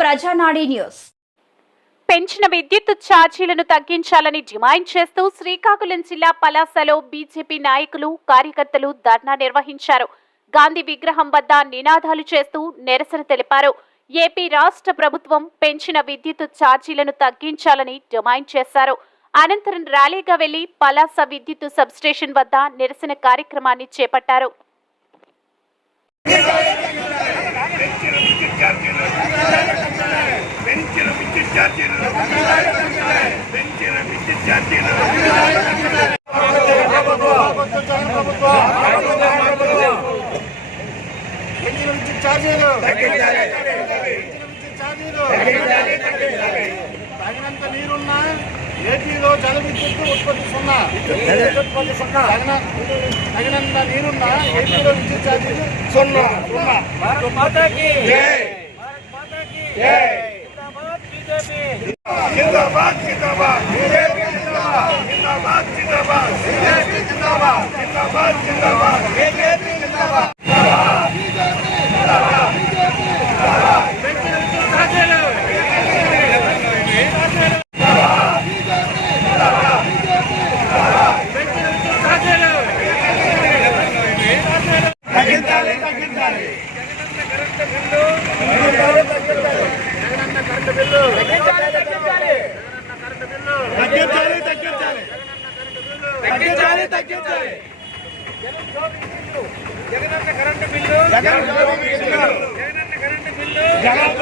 ప్రజానాడి news పెంచిన విద్యుత్ ఛార్జీలను తగ్గించాలని డిమాండ్ చేస్తూ శ్రీకాకుళం జిల్లా పలాసలో బీజేపీ నాయకులు కార్యకర్తలు ధర్నా నిర్వహించారు. గాంధీ విగ్రహం వద్ద నినాదాలు చేస్తూ నిరసన తెలిపారు. ఏపీ రాష్ట్ర ప్రభుత్వం పెంచిన విద్యుత్ ఛార్జీలను తగ్గించాలని డిమాండ్ చేశారు. అనంతరం ర్యాలీగా వెళ్ళి పలాస విద్యుత్ సబ్స్టేషన్ వద్ద నిరసన కార్యక్రమాన్ని చేపట్టారు. విద్యుత్ ఛార్జీలు పెంచిన విద్యుత్ ఛార్జీలు తగినంత నీరున్నా ఏపీలో జల విద్యుత్ ఉత్పత్తి సున్నా ఉత్పత్తి సున్నా తగిన- తగినంత నీరున్నా ఏపీలో విద్యుత్ ఛార్జీలు సున్నా సున్నా జిందాబాద్ జిందాబాద్ బీజేపీ జిందాబాద్ జిందాబాద్ జిందాబాద్ బీజేపీ జిందాబాద్ జిందాబాద్ జిందాబాద్ బీజేపీ జిందాబాద్ పెంచిన విద్యుత్ ఛార్జీలు పెంచిన విద్యుత్ ఛార్జీలు తగ్గించాలి తగ్గించాలి తగ్గించాలి జగనన్న కరెంటు బిల్లు తగ్గించాలి తగ్గించాలి తగ్గించాలి తగ్గించాలి Jagananna current bill. Jagan current bill. Jagan